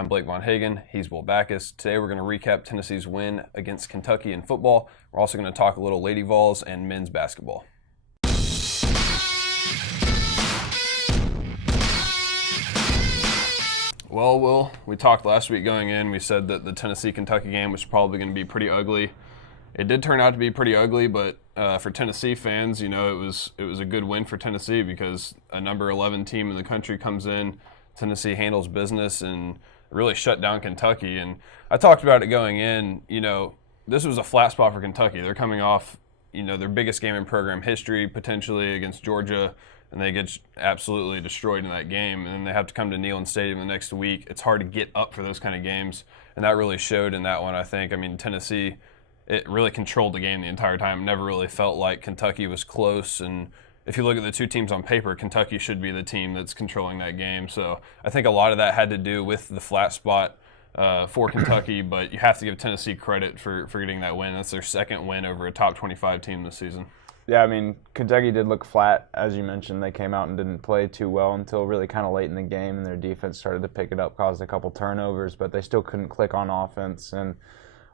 I'm Blake Von Hagen. He's Will Backus. Today we're going to recap Tennessee's win against Kentucky in football. We're also going to talk a little Lady Vols and men's basketball. Well, Will, we talked last week going in. We said that the Tennessee-Kentucky game was probably going to be pretty ugly. It did turn out to be pretty ugly, but for Tennessee fans, it was a good win for Tennessee because a number 11 team in the country comes in. Tennessee handles business and really shut down Kentucky. And I talked about it going in. This was a flat spot for Kentucky. They're coming off, their biggest game in program history, potentially against Georgia, and they get absolutely destroyed in that game. And then they have to come to Neyland Stadium the next week. It's hard to get up for those kind of games, and that really showed in that one, I think. Tennessee, it really controlled the game the entire time. It never really felt like Kentucky was close. And if you look at the two teams on paper, Kentucky should be the team that's controlling that game. So I think a lot of that had to do with the flat spot for Kentucky, but you have to give Tennessee credit for getting that win. That's their second win over a top 25 team this season. Yeah, Kentucky did look flat, as you mentioned. They came out and didn't play too well until really kind of late in the game, and their defense started to pick it up, caused a couple turnovers, but they still couldn't click on offense. And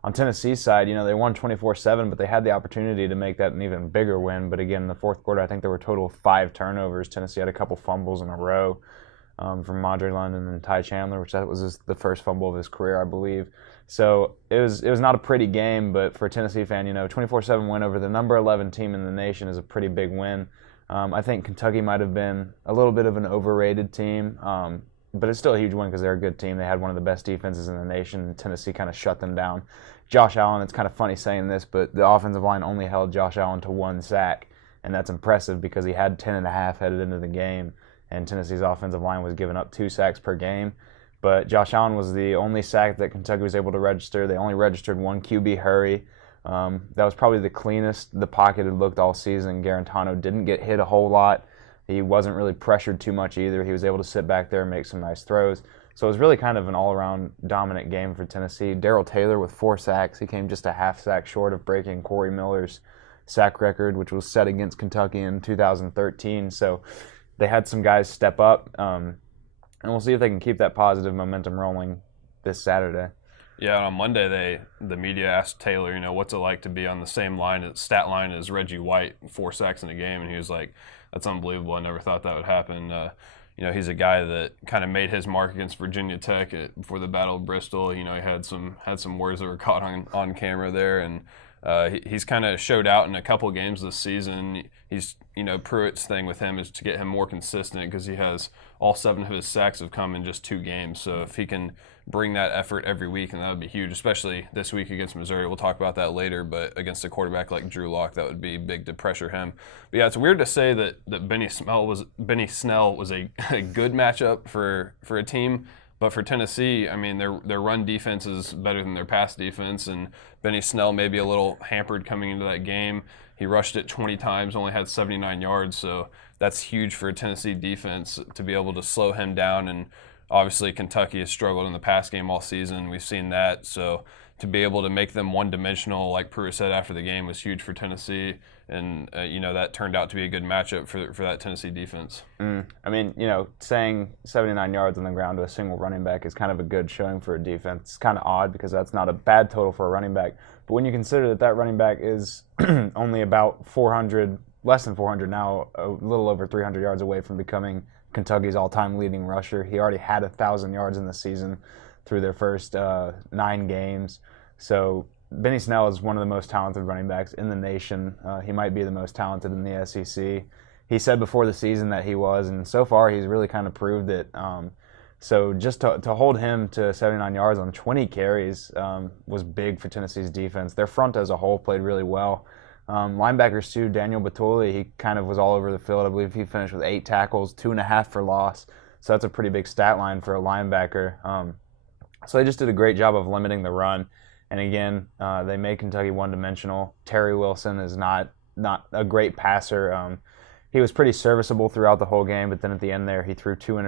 on Tennessee's side, they won 24-7, but they had the opportunity to make that an even bigger win. But again, in the fourth quarter, I think there were a total of 5 turnovers. Tennessee had a couple fumbles in a row from Madre London and Ty Chandler, which that was the first fumble of his career, I believe. So it was not a pretty game, but for a Tennessee fan, 24-7 win over the number 11 team in the nation is a pretty big win. I think Kentucky might have been a little bit of an overrated team, but it's still a huge win because they're a good team. They had one of the best defenses in the nation. Tennessee kind of shut them down. Josh Allen, it's kind of funny saying this, but the offensive line only held Josh Allen to 1 sack, and that's impressive because he had 10.5 headed into the game, and Tennessee's offensive line was giving up 2 sacks per game. But Josh Allen was the only sack that Kentucky was able to register. They only registered 1 QB hurry. That was probably the cleanest the pocket had looked all season. Garantano didn't get hit a whole lot. He wasn't really pressured too much either. He was able to sit back there and make some nice throws. So it was really kind of an all-around dominant game for Tennessee. Darrell Taylor with 4 sacks. He came just a half sack short of breaking Corey Miller's sack record, which was set against Kentucky in 2013. So they had some guys step up, and we'll see if they can keep that positive momentum rolling this Saturday. Yeah, on Monday, the media asked Taylor, what's it like to be on the same stat line as Reggie White, 4 sacks in a game, and he was like, that's unbelievable. I never thought that would happen. He's a guy that kind of made his mark against Virginia Tech before the Battle of Bristol. He had some words that were caught on camera there, and he's kind of showed out in a couple games this season. He's Pruitt's thing with him is to get him more consistent because he has all 7 of his sacks have come in just 2 games. So if he can bring that effort every week, and that would be huge, especially this week against Missouri. We'll talk about that later, but against a quarterback like Drew Lock, that would be big to pressure him. But yeah, it's weird to say that Benny Snell was a good matchup for a team. But for Tennessee, their run defense is better than their pass defense, and Benny Snell may be a little hampered coming into that game. He rushed it 20 times, only had 79 yards, so that's huge for a Tennessee defense to be able to slow him down. And obviously Kentucky has struggled in the pass game all season. We've seen that, so to be able to make them one-dimensional, like Pruitt said after the game, was huge for Tennessee, and that turned out to be a good matchup for that Tennessee defense. Saying 79 yards on the ground to a single running back is kind of a good showing for a defense. It's kind of odd because that's not a bad total for a running back, but when you consider that running back is only about 400, less than 400 now, a little over 300 yards away from becoming Kentucky's all-time leading rusher. He already had 1,000 yards in the season through their first 9 games. So Benny Snell is one of the most talented running backs in the nation. He might be the most talented in the SEC. He said before the season that he was, and so far he's really kind of proved it. So just to hold him to 79 yards on 20 carries was big for Tennessee's defense. Their front as a whole played really well. Linebackers too, Daniel Batuli, he kind of was all over the field. I believe he finished with 8 tackles, 2.5 for loss. So that's a pretty big stat line for a linebacker. So they just did a great job of limiting the run. And again, they made Kentucky one-dimensional. Terry Wilson is not a great passer. He was pretty serviceable throughout the whole game, but then at the end there, he threw an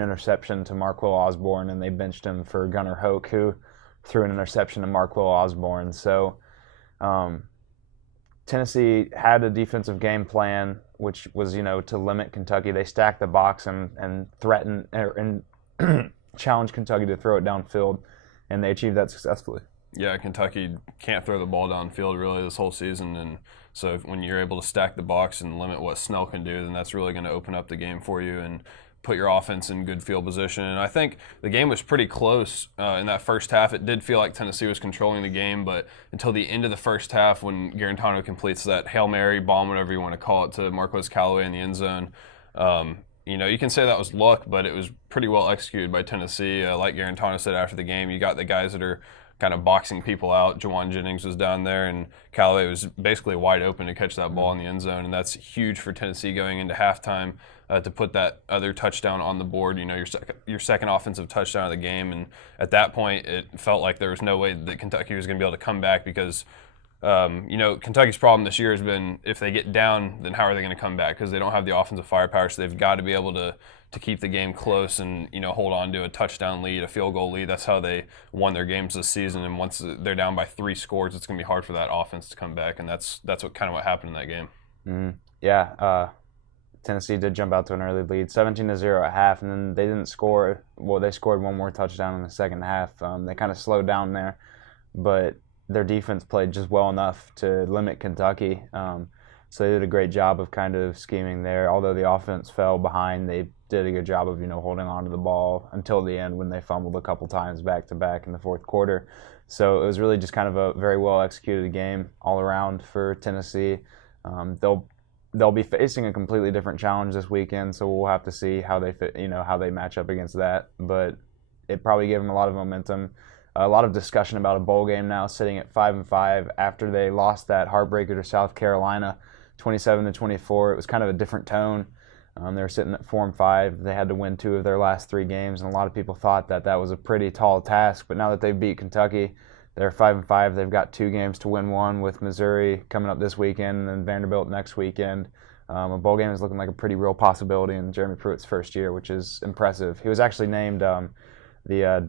interception to Marquil Osborne, and they benched him for Gunnar Hoke, who threw an interception to Marquil Osborne. So Tennessee had a defensive game plan, which was, to limit Kentucky. They stacked the box and threatened and challenge Kentucky to throw it downfield, and they achieved that successfully. Yeah, Kentucky can't throw the ball downfield really this whole season, and so when you're able to stack the box and limit what Snell can do, then that's really going to open up the game for you and put your offense in good field position. And I think the game was pretty close in that first half. It did feel like Tennessee was controlling the game, but until the end of the first half when Garantano completes that Hail Mary bomb, whatever you want to call it, to Marquez Callaway in the end zone, you can say that was luck, but it was pretty well executed by Tennessee. Like Garantano said after the game, you got the guys that are kind of boxing people out. Juwan Jennings was down there, and Callaway was basically wide open to catch that ball in the end zone, and that's huge for Tennessee going into halftime to put that other touchdown on the board, your second offensive touchdown of the game. And at that point, it felt like there was no way that Kentucky was going to be able to come back because Kentucky's problem this year has been if they get down, then how are they going to come back? Because they don't have the offensive firepower, so they've got to be able to keep the game close and hold on to a touchdown lead, a field goal lead. That's how they won their games this season. And once they're down by 3 scores, it's going to be hard for that offense to come back. And that's what happened in that game. Mm-hmm. Yeah, Tennessee did jump out to an early lead, 17-0 at half, and then they didn't score. Well, they scored one more touchdown in the second half. They kind of slowed down there, but their defense played just well enough to limit Kentucky. So they did a great job of kind of scheming there. Although the offense fell behind, they did a good job of holding on to the ball until the end when they fumbled a couple times back to back in the fourth quarter. So it was really just kind of a very well executed game all around for Tennessee. They'll be facing a completely different challenge this weekend, so we'll have to see how they fit, how they match up against that. But it probably gave them a lot of momentum. A lot of discussion about a bowl game now, sitting at 5-5 after they lost that heartbreaker to South Carolina, 27-24. It was kind of a different tone. They were sitting at 4-5. They had to win 2 of their last 3 games, and a lot of people thought that was a pretty tall task. But now that they've beat Kentucky, they're 5-5. They've got 2 games to win one, with Missouri coming up this weekend and then Vanderbilt next weekend. A bowl game is looking like a pretty real possibility in Jeremy Pruitt's first year, which is impressive. He was actually named the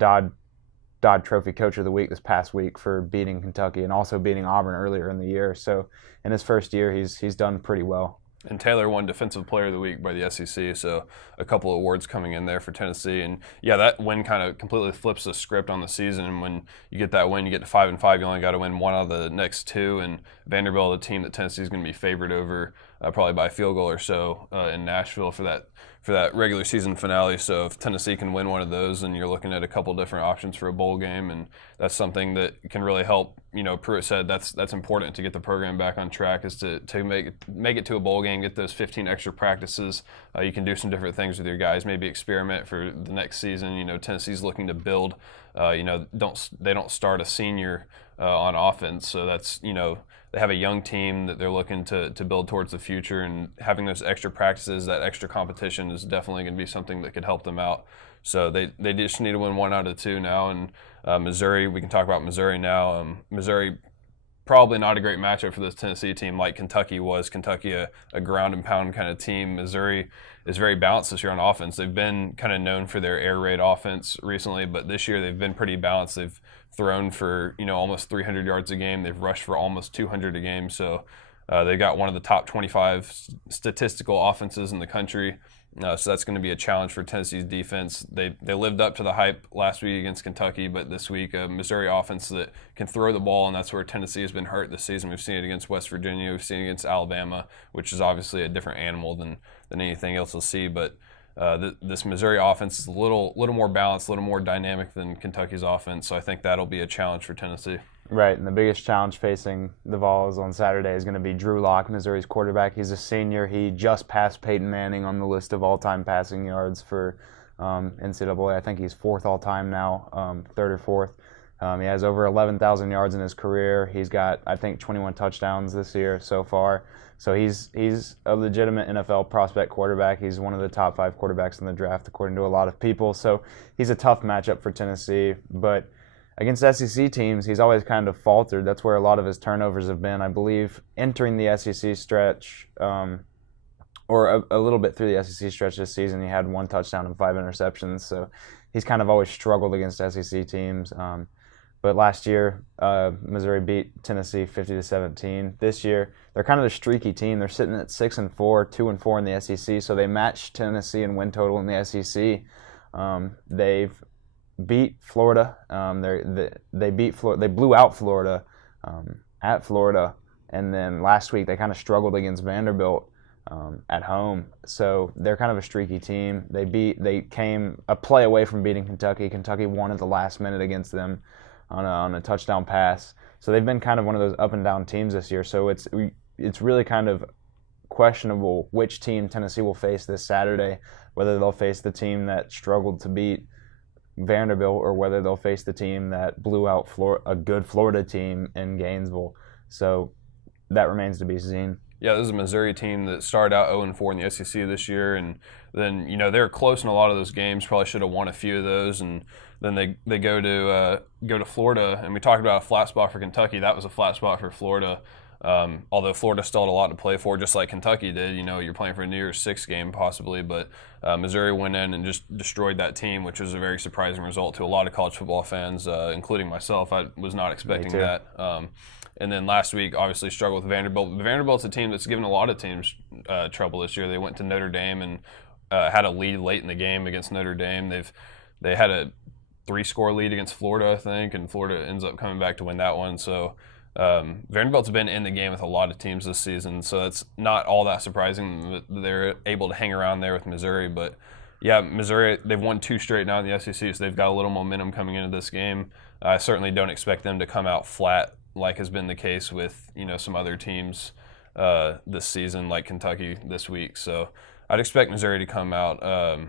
Dodd Trophy Coach of the Week this past week for beating Kentucky and also beating Auburn earlier in the year. So in his first year, he's done pretty well. And Taylor won Defensive Player of the Week by the SEC, so a couple of awards coming in there for Tennessee. And yeah, that win kind of completely flips the script on the season. And when you get that win, you get to 5-5, you only got to win 1 out of the next 2. And Vanderbilt, a team that Tennessee is going to be favored over probably by a field goal or so in Nashville for that regular season finale. So if Tennessee can win one of those, then you're looking at a couple different options for a bowl game, and that's something that can really help. Pruitt said that's important to get the program back on track, is to make it to a bowl game, get those 15 extra practices. You can do some different things with your guys, maybe experiment for the next season. Tennessee's looking to build. They don't start a senior on offense, so that's they have a young team that they're looking to build towards the future, and having those extra practices, that extra competition is definitely going to be something that could help them out. So they just need to win 1 out of 2 now. And Missouri, we can talk about Missouri now. Missouri, probably not a great matchup for this Tennessee team like Kentucky was. Kentucky, a ground and pound kind of team. Missouri is very balanced this year on offense. They've been kind of known for their air raid offense recently, but this year they've been pretty balanced. They've thrown for almost 300 yards a game. They've rushed for almost 200 a game. So they've got one of the top 25 statistical offenses in the country. So that's going to be a challenge for Tennessee's defense. They lived up to the hype last week against Kentucky, but this week a Missouri offense that can throw the ball, and that's where Tennessee has been hurt this season. We've seen it against West Virginia. We've seen it against Alabama, which is obviously a different animal than anything else we'll see. But this Missouri offense is a little more balanced, a little more dynamic than Kentucky's offense. So I think that'll be a challenge for Tennessee. Right, and the biggest challenge facing the Vols on Saturday is going to be Drew Lock, Missouri's quarterback. He's a senior. He just passed Peyton Manning on the list of all-time passing yards for NCAA. I think he's 4th all-time now, 3rd or 4th. He has over 11,000 yards in his career. He's got, I think, 21 touchdowns this year so far. So he's a legitimate NFL prospect quarterback. He's one of the top 5 quarterbacks in the draft, according to a lot of people. So he's a tough matchup for Tennessee, but against SEC teams, he's always kind of faltered. That's where a lot of his turnovers have been. I believe entering the SEC stretch, or a little bit through the SEC stretch this season, he had 1 touchdown and 5 interceptions. So he's kind of always struggled against SEC teams. But last year, Missouri beat Tennessee 50-17. This year, they're kind of a streaky team. They're sitting at 6-4, 2-4 in the SEC. So they matched Tennessee in win total in the SEC. They've beat Florida. They blew out Florida at Florida, and then last week they kind of struggled against Vanderbilt at home. So they're kind of a streaky team. They came a play away from beating Kentucky. Kentucky won at the last minute against them on a touchdown pass. So they've been kind of one of those up and down teams this year. So it's really kind of questionable which team Tennessee will face this Saturday, whether they'll face the team that struggled to beat Vanderbilt or whether they'll face the team that blew out a good Florida team in Gainesville. So that remains to be seen. Yeah, this is a Missouri team that started out 0-4 in the SEC this year, and then they were close in a lot of those games. Probably should have won a few of those, and then they go to Florida, and we talked about a flat spot for Kentucky. That was a flat spot for Florida. Although Florida still had a lot to play for, just like Kentucky did. You're playing for a New Year's Six game possibly, but Missouri went in and just destroyed that team, which was a very surprising result to a lot of college football fans, including myself. I was not expecting that. And then last week, obviously, struggled with Vanderbilt. Vanderbilt's a team that's given a lot of teams trouble this year. They went to Notre Dame and had a lead late in the game against Notre Dame. They had a 3-score lead against Florida, I think, and Florida ends up coming back to win that one. So Vanderbilt's been in the game with a lot of teams this season, so it's not all that surprising that they're able to hang around there with Missouri. But yeah, Missouri, they've won 2 straight now in the SEC, so they've got a little momentum coming into this game. I certainly don't expect them to come out flat like has been the case with some other teams this season, like Kentucky this week. So I'd expect Missouri to come out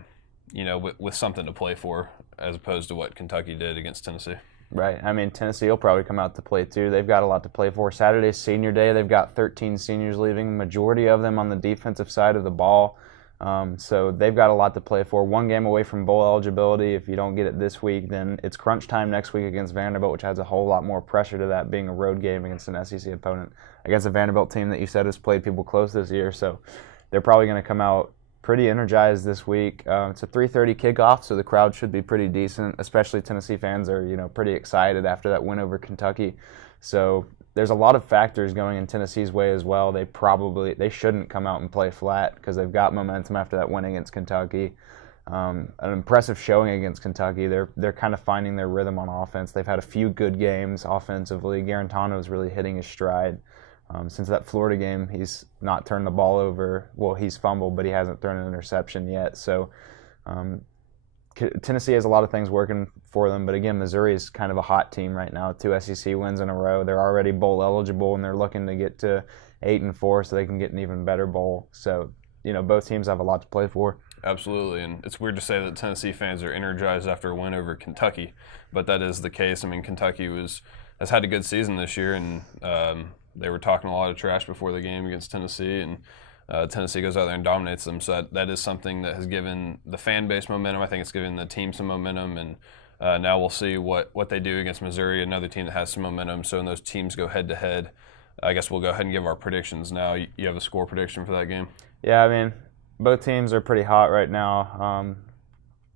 with something to play for, as opposed to what Kentucky did against Tennessee. Right. I mean, Tennessee will probably come out to play too. They've got a lot to play for. Saturday's senior day. They've got 13 seniors leaving, majority of them on the defensive side of the ball. So they've got a lot to play for. 1 game away from bowl eligibility. If you don't get it this week, then it's crunch time next week against Vanderbilt, which adds a whole lot more pressure to that, being a road game against an SEC opponent, against a Vanderbilt team that you said has played people close this year. So they're probably going to come out pretty energized this week. It's a 3:30 kickoff, so the crowd should be pretty decent. Especially Tennessee fans are pretty excited after that win over Kentucky. So there's a lot of factors going in Tennessee's way as well. They shouldn't come out and play flat because they've got momentum after that win against Kentucky. An impressive showing against Kentucky. They're kind of finding their rhythm on offense. They've had a few good games offensively. Garantano's really hitting his stride. Since that Florida game, he's not turned the ball over. Well, he's fumbled, but he hasn't thrown an interception yet. So Tennessee has a lot of things working for them. But again, Missouri is kind of a hot team right now. 2 SEC wins in a row. They're already bowl eligible, and they're looking to get to 8-4 so they can get an even better bowl. So, both teams have a lot to play for. Absolutely, and it's weird to say that Tennessee fans are energized after a win over Kentucky, but that is the case. I mean, Kentucky has had a good season this year, and they were talking a lot of trash before the game against Tennessee, and Tennessee goes out there and dominates them. So that is something that has given the fan base momentum. I think it's given the team some momentum, and now we'll see what they do against Missouri, another team that has some momentum. So when those teams go head-to-head, I guess we'll go ahead and give our predictions now. You have a score prediction for that game? Yeah, I mean, both teams are pretty hot right now.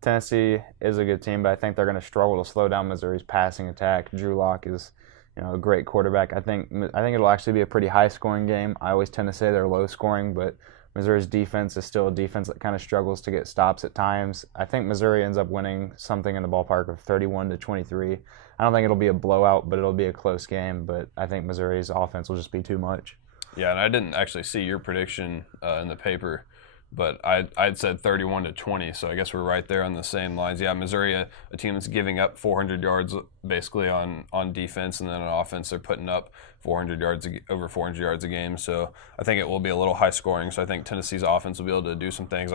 Tennessee is a good team, but I think they're going to struggle to slow down Missouri's passing attack. Drew Lock is a great quarterback. I think it'll actually be a pretty high-scoring game. I always tend to say they're low-scoring, but Missouri's defense is still a defense that kind of struggles to get stops at times. I think Missouri ends up winning something in the ballpark of 31-23. I don't think it'll be a blowout, but it'll be a close game. But I think Missouri's offense will just be too much. Yeah, and I didn't actually see your prediction in the paper, but I'd said 31-20, so I guess we're right there on the same lines. Yeah, Missouri, a team that's giving up 400 yards basically on defense, and then on offense they're putting up over 400 yards a game. So I think it will be a little high scoring. So I think Tennessee's offense will be able to do some things.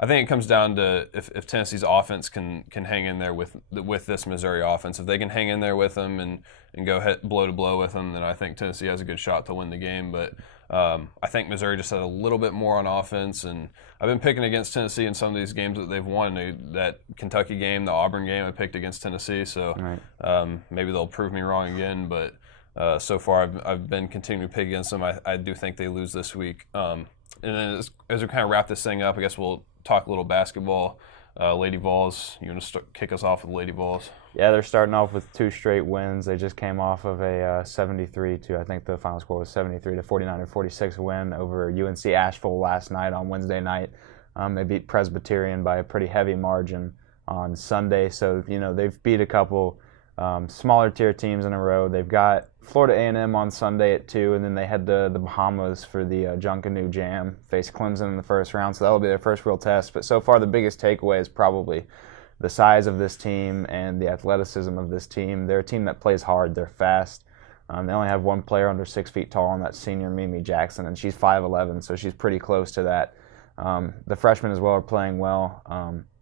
I think it comes down to if Tennessee's offense can hang in there with this Missouri offense. If they can hang in there with them and go blow to blow with them, then I think Tennessee has a good shot to win the game. But I think Missouri just had a little bit more on offense, and I've been picking against Tennessee in some of these games that they've won. That Kentucky game, the Auburn game, I picked against Tennessee, so right. Maybe they'll prove me wrong again. But so far, I've been continuing to pick against them. I do think they lose this week. And then as we kind of wrap this thing up, I guess we'll talk a little basketball. Lady Vols, you want to kick us off with Lady Vols? Yeah, they're starting off with 2 straight wins. They just came off of a 73 to, I think the final score was 73 to 49 or 46 win over UNC Asheville last night on Wednesday night. They beat Presbyterian by a pretty heavy margin. on Sunday. So, they've beat a couple smaller tier teams in a row. They've got Florida A&M on Sunday at 2, and then they head to the Bahamas for the Junkanoo Jam, face Clemson in the first round. So that'll be their first real test. But so far, the biggest takeaway is probably the size of this team and the athleticism of this team. They're a team that plays hard. They're fast. They only have one player under 6 feet tall, and that's senior Mimi Jackson, and she's 5'11", so she's pretty close to that. The freshmen as well are playing well.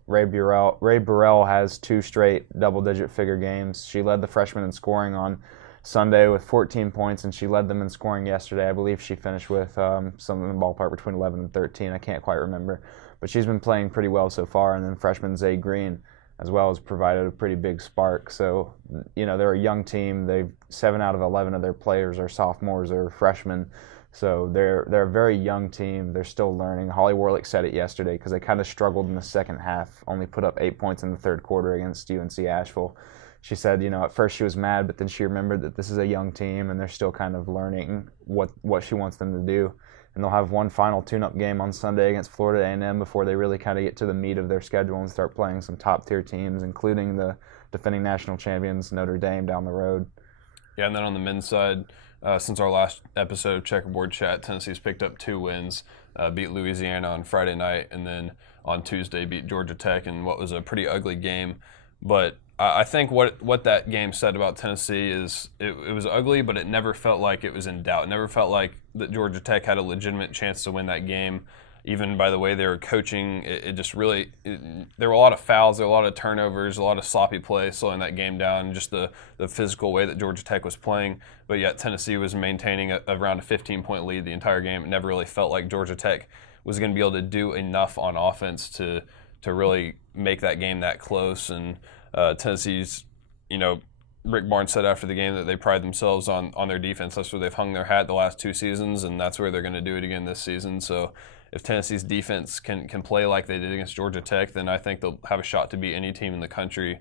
Ray Burrell has 2 straight double-digit figure games. She led the freshmen in scoring on Sunday with 14 points, and she led them in scoring yesterday. I believe she finished with something in the ballpark between 11 and 13. I can't quite remember. But she's been playing pretty well so far, and then freshman Zay Green as well has provided a pretty big spark. So, they're a young team. 7 out of 11 of their players are sophomores or freshmen. So they're a very young team. They're still learning. Holly Warlick said it yesterday because they kind of struggled in the second half, only put up 8 points in the third quarter against UNC Asheville. She said, at first she was mad, but then she remembered that this is a young team and they're still kind of learning what she wants them to do. And they'll have one final tune-up game on Sunday against Florida A&M before they really kind of get to the meat of their schedule and start playing some top-tier teams, including the defending national champions Notre Dame down the road. Yeah, and then on the men's side, since our last episode of Checkerboard Chat, Tennessee's picked up 2 wins, beat Louisiana on Friday night, and then on Tuesday beat Georgia Tech in what was a pretty ugly game. But I think what that game said about Tennessee is it was ugly, but it never felt like it was in doubt. It never felt like that Georgia Tech had a legitimate chance to win that game. Even by the way they were coaching, it just really there were a lot of fouls, there were a lot of turnovers, a lot of sloppy play, slowing that game down, just the physical way that Georgia Tech was playing. But yet Tennessee was maintaining around a 15-point lead the entire game. It never really felt like Georgia Tech was going to be able to do enough on offense to really make that game that close. And Tennessee's, Rick Barnes said after the game that they pride themselves on their defense. That's where they've hung their hat the last 2 seasons, and that's where they're going to do it again this season. So if Tennessee's defense can play like they did against Georgia Tech, then I think they'll have a shot to beat any team in the country.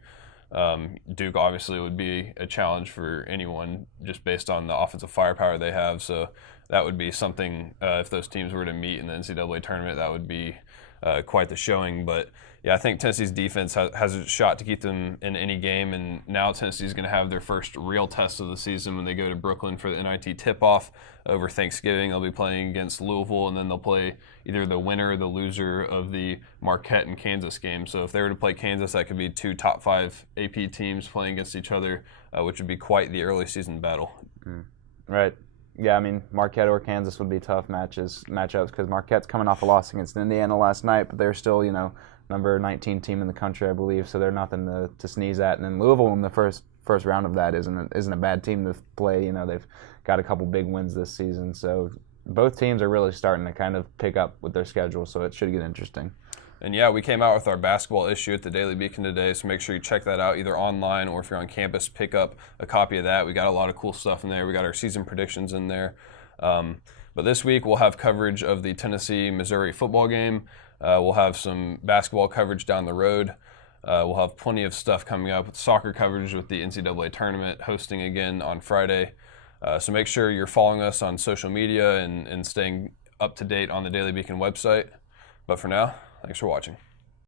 Duke obviously would be a challenge for anyone just based on the offensive firepower they have. So that would be something, if those teams were to meet in the NCAA tournament, that would be quite the showing. But yeah, I think Tennessee's defense has a shot to keep them in any game, and now Tennessee's going to have their first real test of the season when they go to Brooklyn for the NIT tip-off over Thanksgiving. They'll be playing against Louisville, and then they'll play either the winner or the loser of the Marquette and Kansas game. So if they were to play Kansas, that could be 2 top 5 AP teams playing against each other, which would be quite the early season battle. Right. Yeah, I mean, Marquette or Kansas would be tough matchups because Marquette's coming off a loss against Indiana last night, but they're still, number 19 team in the country, I believe, so they're nothing to sneeze at. And then Louisville in the first round of that isn't a bad team to play. They've got a couple big wins this season, so both teams are really starting to kind of pick up with their schedule, so it should get interesting. And yeah, we came out with our basketball issue at the Daily Beacon today, so make sure you check that out either online or if you're on campus, pick up a copy of that. We got a lot of cool stuff in there. We got our season predictions in there. But this week we'll have coverage of the Tennessee-Missouri football game. We'll have some basketball coverage down the road. We'll have plenty of stuff coming up with soccer coverage with the NCAA tournament hosting again on Friday. So make sure you're following us on social media and staying up to date on the Daily Beacon website. But for now, thanks for watching.